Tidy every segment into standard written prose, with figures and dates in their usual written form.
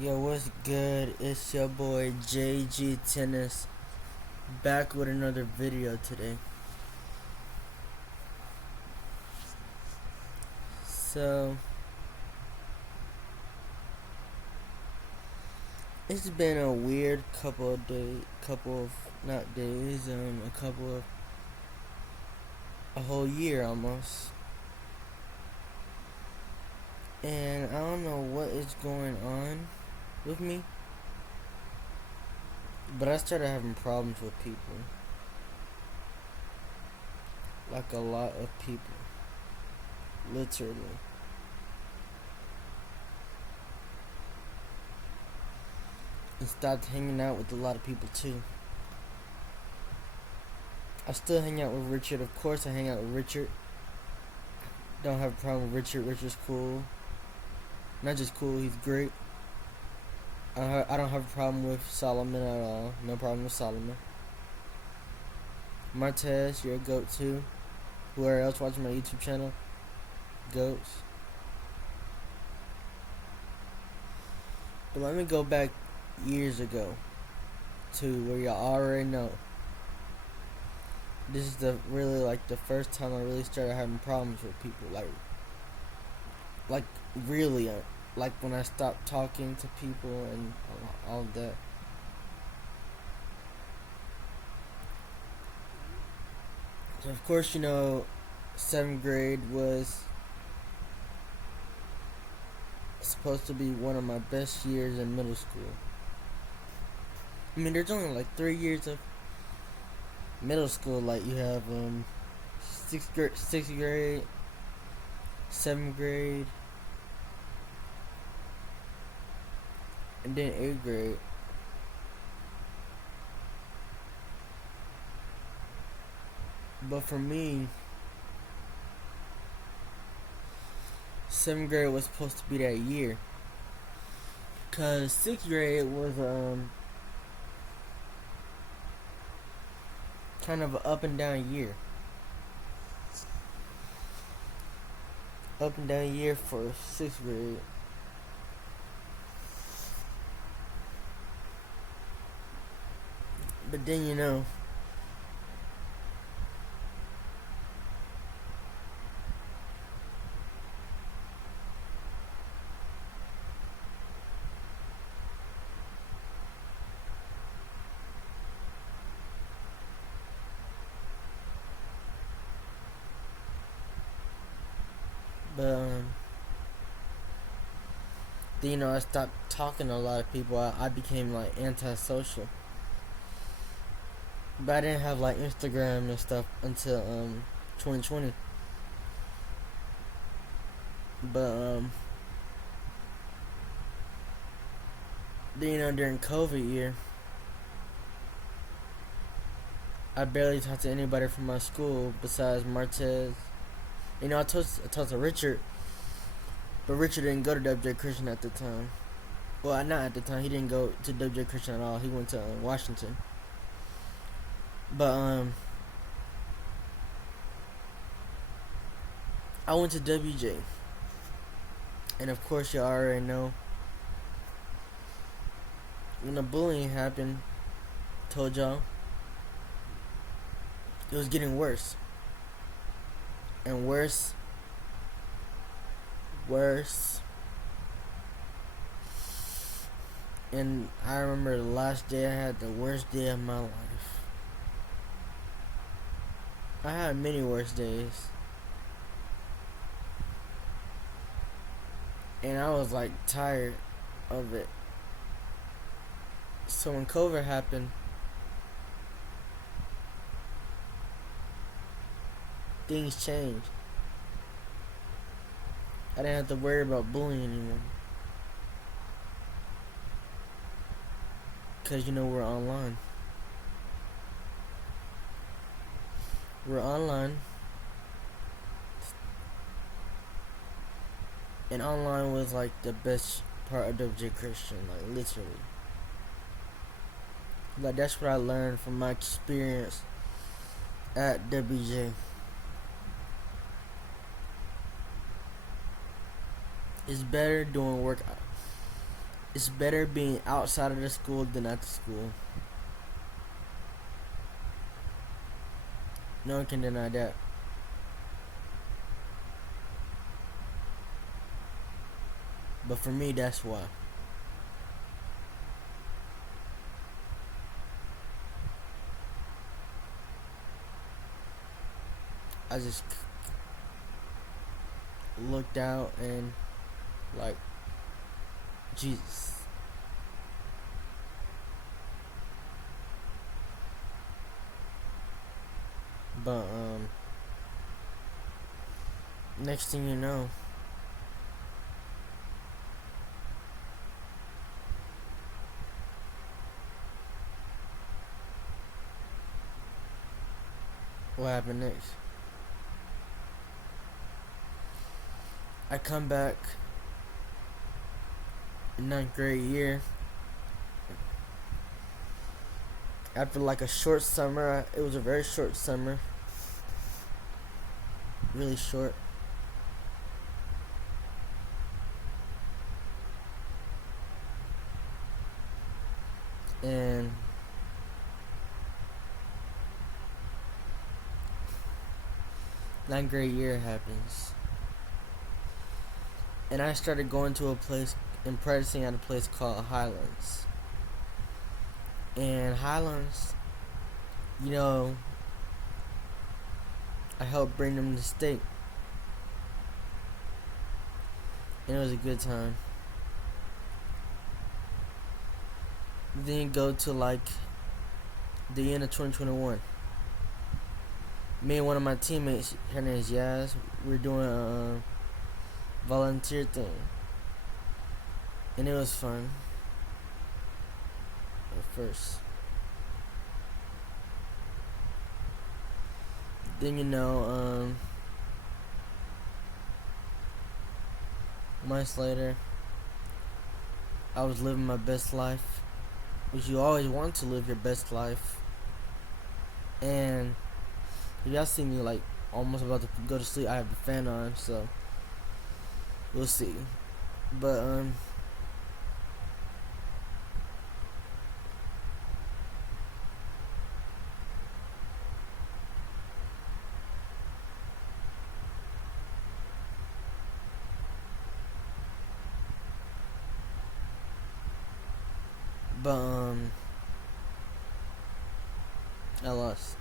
Yo, what's good? It's your boy JG Tennis back with another video today. So, it's been a weird couple of days, not days, a whole year almost. And I don't know what is going on with me, but I started having problems with people. Like a lot of people. Literally. And stopped hanging out with a lot of people too. I still hang out with Richard. Of course I hang out with Richard. Don't have a problem with Richard. Richard's cool. Not just cool, he's great. I don't have a problem with Solomon at all. No problem with Solomon. Martez, you're a goat too. Whoever else watching my YouTube channel, goats. But let me go back years ago to where y'all already know. This is the first time I really started having problems with people. Like really, like when I stopped talking to people and all of that. So of course, 7th grade was supposed to be one of my best years in middle school. I mean, there's only like 3 years of middle school. Like you have 6th grade, 7th grade, and then 8th grade. But for me, 7th grade was supposed to be that year, cause 6th grade was kind of an up and down year. Up and down year for 6th grade. But then but then I stopped talking to a lot of people. I became like antisocial. But I didn't have like Instagram and stuff until 2020. But then during COVID year, I barely talked to anybody from my school besides Martez. I talked to Richard, but Richard didn't go to WJ Christian at the time. Well, not at the time. He didn't go to WJ Christian at all. He went to Washington. But I went to WJ, and of course you already know when the bullying happened. Told y'all it was getting worse and worse. And I remember the last day I had the worst day of my life. I had many worse days. And I was like tired of it. So when COVID happened, things changed. I didn't have to worry about bullying anymore. Because we're online. We're online. And online was like the best part of WJ Christian, like literally. Like that's what I learned from my experience at WJ. It's better doing work It's better being outside of the school than at the school. No one can deny that. But for me, that's why. I just looked out and like, Jesus. But next thing you know, what happened next? I come back in ninth grade year after like a short summer. It was a very short summer, really short. And ninth grade year happens, and I started going to a place and practicing at a place called Highlands. And Highlands, you know, I helped bring them to state, and it was a good time. Then you go to like the end of 2021. Me and one of my teammates, her name is Yaz, we're doing a volunteer thing, and it was fun at first. Then months later, I was living my best life, which you always want to live your best life. And if y'all see me like almost about to go to sleep, I have the fan on, so we'll see. But but I lost.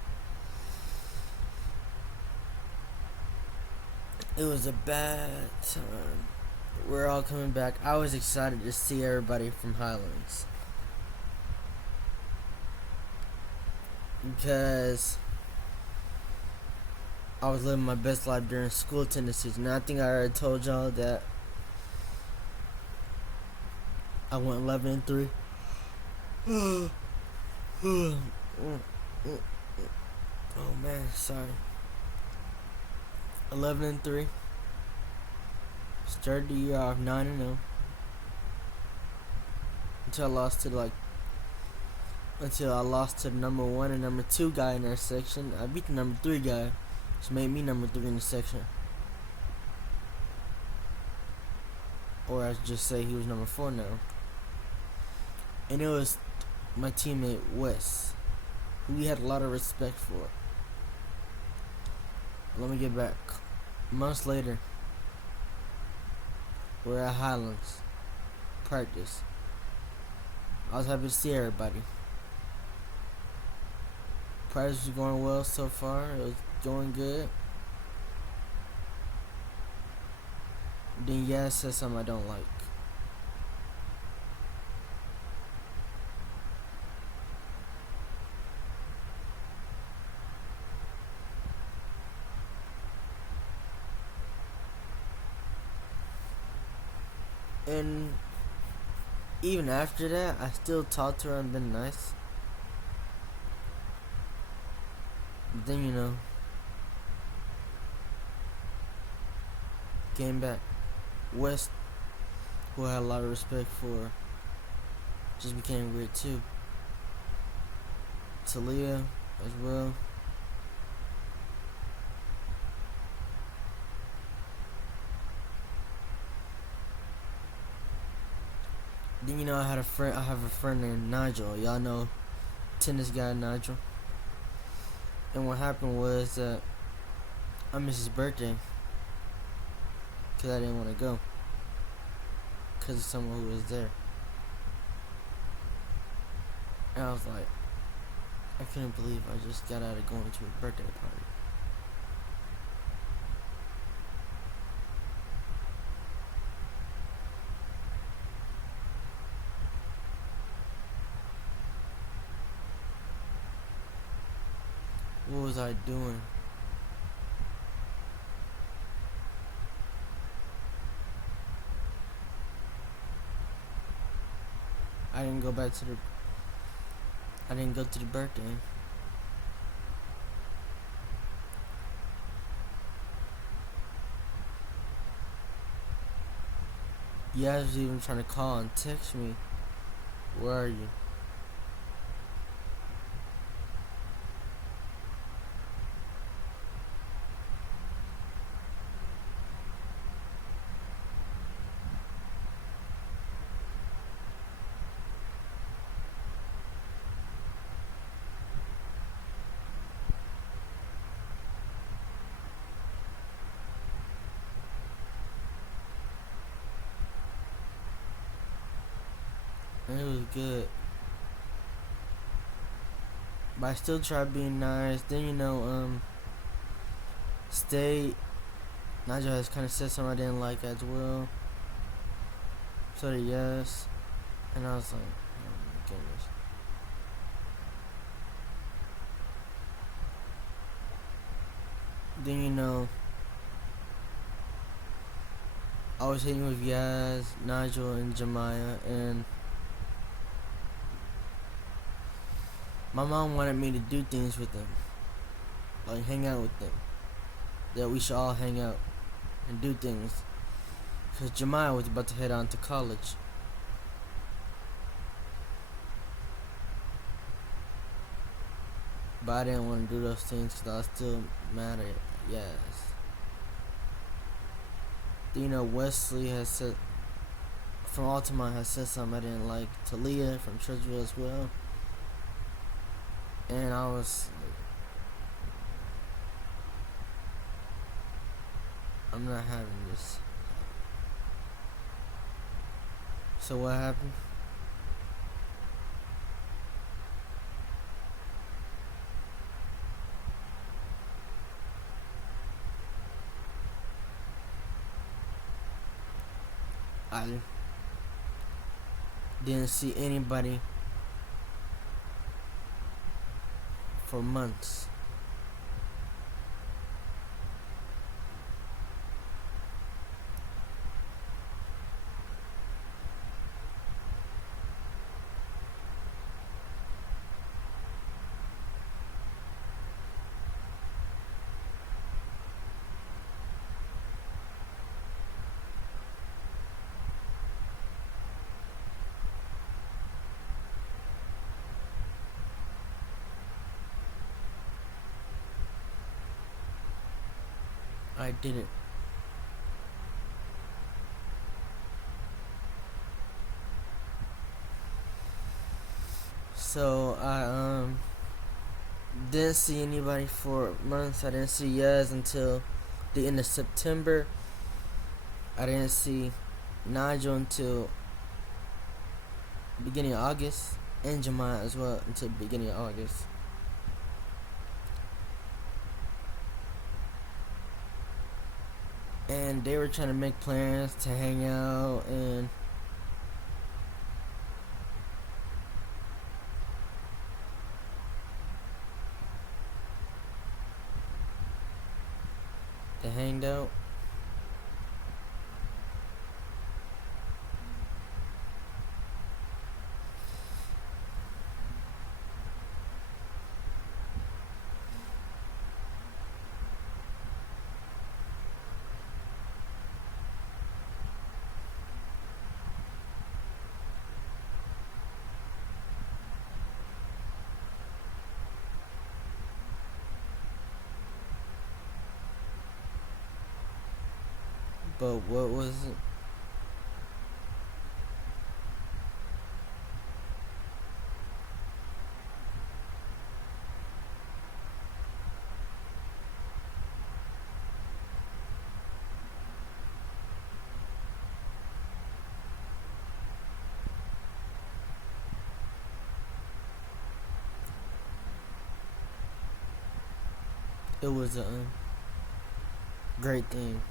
It was a bad time. We're all coming back. I was excited to see everybody from Highlands because I was living my best life during school attendance season. And I think I already told y'all that I went 11-3. Oh man, sorry. 11-3. Started the year off 9-0 until I lost to the number 1 and number 2 guy in our section. I beat the number 3 guy, which made me number 3 in the section. Or I should just say he was number 4 now. And it was my teammate Wes, who we had a lot of respect for. Let me get back. Months later, we're at Highlands practice. I was happy to see everybody. Practice was going well so far. It was going good. Then Yaz said something I don't like. And even after that, I still talked to her and been nice. But then, came back. West, who I had a lot of respect for, just became weird too. Talia as well. Then I had a friend. I have a friend named Nigel. Y'all know tennis guy Nigel. And what happened was that I missed his birthday because I didn't want to go because of someone who was there. And I was like, I couldn't believe I just got out of going to a birthday party. What was I doing? I didn't go back to the. I didn't go to the birthday. You guys was even trying to call and text me. Where are you? And it was good. But I still tried being nice. Then State. Nigel has kind of said something I didn't like as well. So did yes. And I was like, oh my goodness. Then I was hanging with Yaz, Nigel, and Jemiah, and my mom wanted me to do things with them, like hang out with them. That we should all hang out and do things. Because Jemiah was about to head on to college. But I didn't want to do those things because I was still mad at Yaz. Wesley has said, from Altamont has said something I didn't like. Talia from Churchville as well. And I was like, I'm not having this. So what happened? I didn't see anybody for months. I didn't. So I didn't see anybody for months. I didn't see Yaz until the end of September. I didn't see Nigel until beginning of August, and Jemiah as well until beginning of August. And they were trying to make plans to hang out and they hanged out. But what was it? it was a great thing.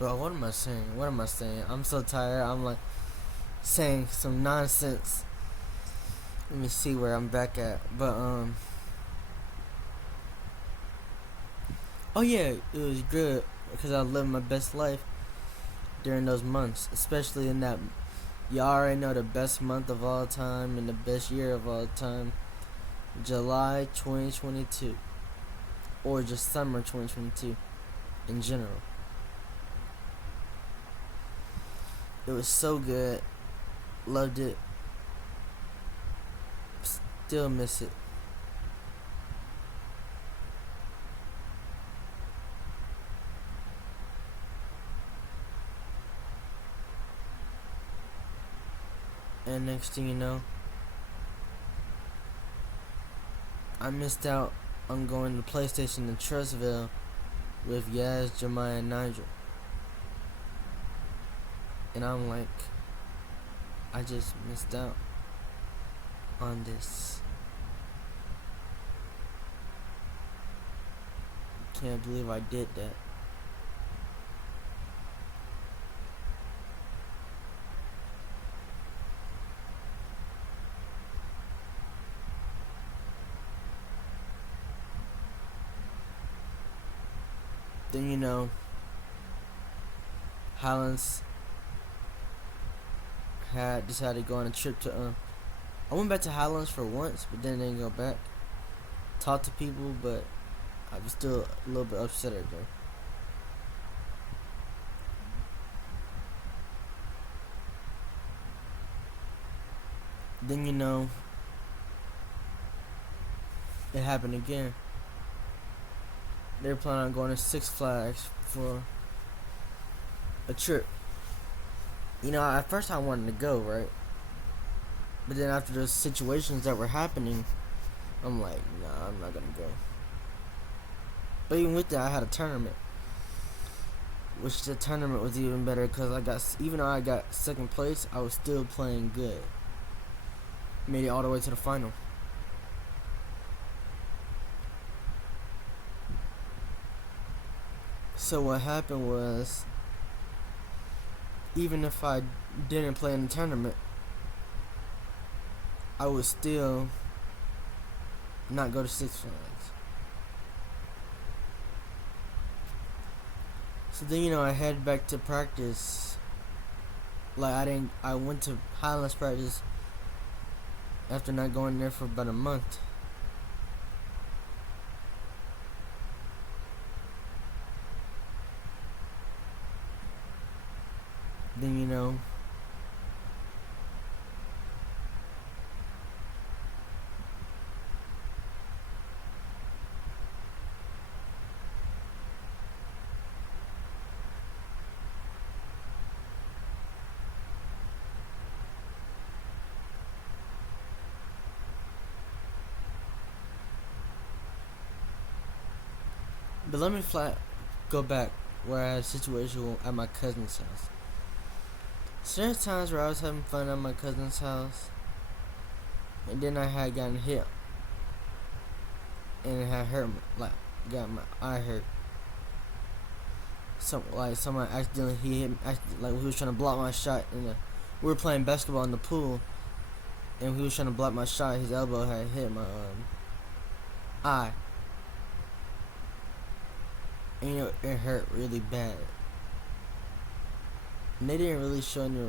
Well, what am I saying? What am I saying? I'm so tired. I'm like saying some nonsense. Let me see where I'm back at. But oh yeah, it was good because I lived my best life during those months, especially in that. You already know the best month of all time and the best year of all time, July 2022, or just summer 2022 in general. It was so good. Loved it. Still miss it. And next thing you know, I missed out on going to PlayStation in Trustville with Yaz, Jemiah, and Nigel. And I'm like, I just missed out on this. Can't believe I did that. Then you know, Highlands had decided to go on a trip to I went back to Highlands for once, but then didn't go back. Talked to people, but I was still a little bit upset at them. Then you know, it happened again. They were planning on going to Six Flags for a trip. You know, at first I wanted to go, right? But then after the situations that were happening, I'm like, nah, I'm not gonna go. But even with that, I had a tournament, which the tournament was even better because even though I got second place, I was still playing good. Made it all the way to the final. So what happened was, even if I didn't play in the tournament, I would still not go to Six Flags. So then, you know, I head back to practice. Like I went to Highlands practice after not going there for about a month. Then you know, but let me go back where I had a situation at my cousin's house. So there's times where I was having fun at my cousin's house, and then I had gotten hit, and it had hurt, got my eye hurt. Someone accidentally hit me, like he was trying to block my shot, and we were playing basketball in the pool, and he was trying to block my shot. His elbow had hit my eye, and you know, it hurt really bad. And they didn't really show any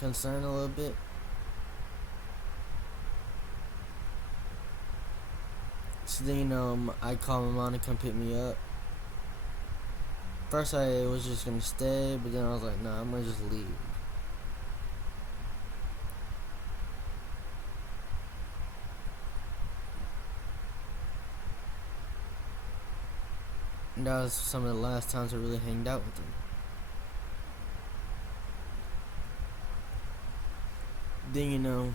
concern a little bit. So then, you know, I called my mom to come pick me up. First I was just gonna stay, but then I was like, nah, I'm gonna just leave. And that was some of the last times I really hanged out with them. Then, you know,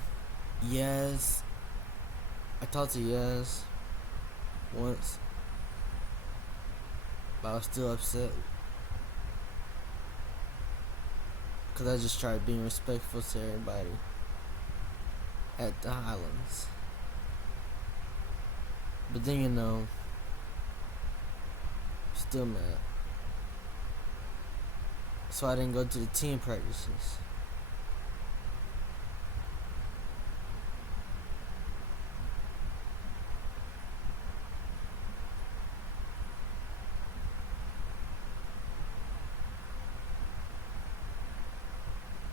Yaz, I talked to Yaz once, but I was still upset because I just tried being respectful to everybody at the Highlands. But then still mad. So I didn't go to the team practices.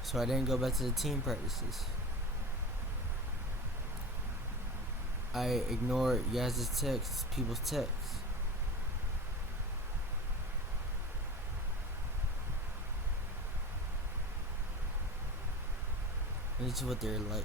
So I didn't go back to the team practices. I ignored Yaz's texts, people's texts. And this is what they're like.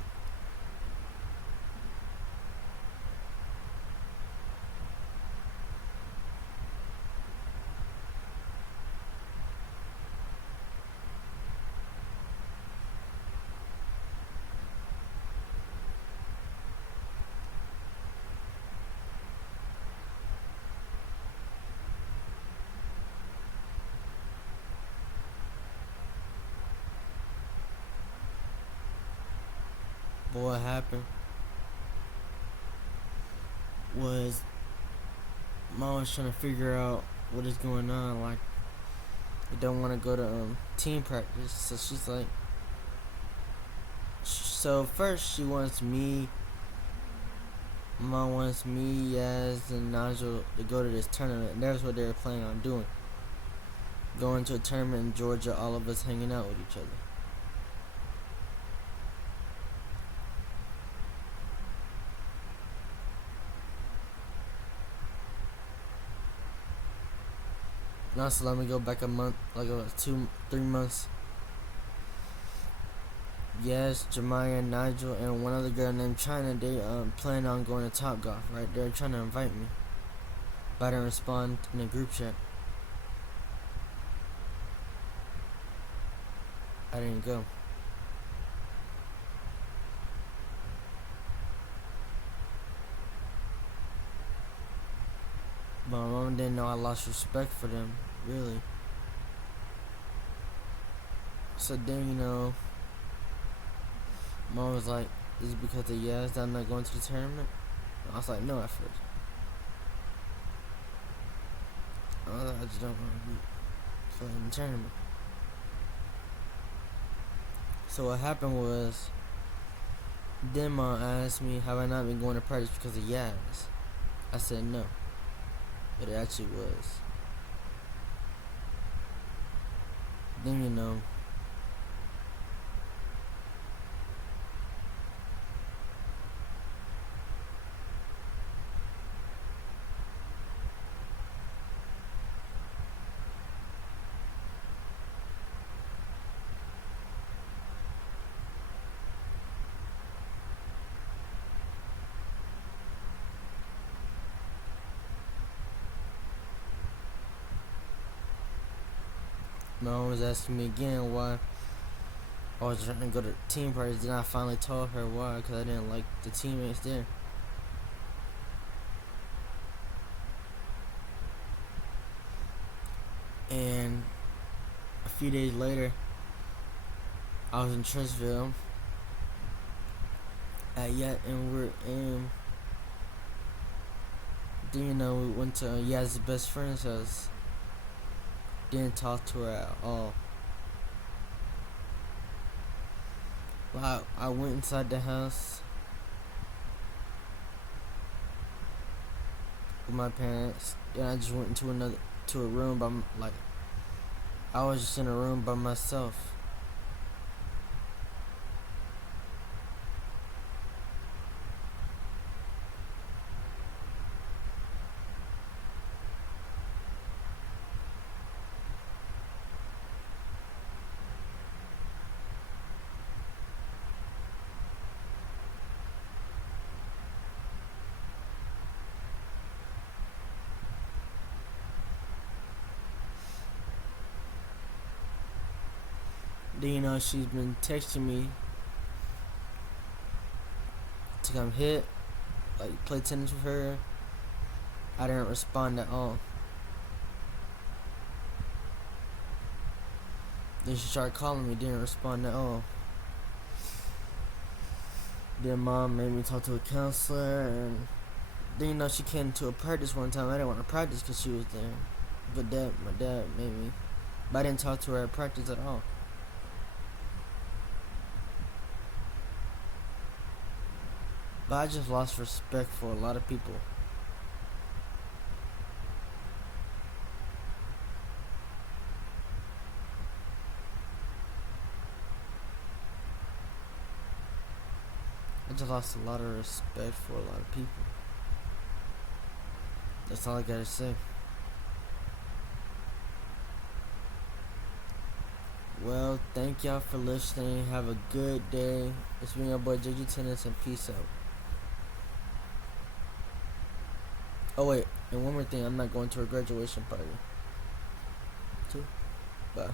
But what happened was Mom was trying to figure out what is going on. Like, I don't want to go to team practice. So she's like, so first she wants me. Mom wants me, Yaz, and Nigel to go to this tournament. And that's what they were planning on doing. Going to a tournament in Georgia, all of us hanging out with each other. Now, so let me go back a month, like 2-3 months. Yes, Jemiah, Nigel, and one other girl named China, they plan on going to Top Golf, right? They're trying to invite me, but I didn't respond in the group chat. I didn't go. But my mom didn't know I lost respect for them, really. So then, Mom was like, is it because of Yaz that I'm not going to the tournament? I was like, no at first. I just don't want to be playing the tournament. So what happened was, then Mom asked me, have I not been going to practice because of Yaz? I said no. But it actually was. Then my mom was asking me again why I was trying to go to team practice. Then I finally told her why, because I didn't like the teammates there. And a few days later, I was in Trenchville at Yat, and then we went to Yaz's best friend's house. Didn't talk to her at all. Well, I went inside the house with my parents. Then I just went into a room I was just in a room by myself. Then she's been texting me to come hit, like play tennis with her. I didn't respond at all. Then she started calling me, didn't respond at all. Then Mom made me talk to a counselor, and Then she came to a practice one time. I didn't want to practice because she was there, but my dad made me. But I didn't talk to her at practice at all. But I just lost respect for a lot of people. I just lost a lot of respect for a lot of people. That's all I gotta say. Well, thank y'all for listening. Have a good day. It's been your boy JG Tennis, and peace out. Oh wait, and one more thing, I'm not going to a graduation party. Too. Bye.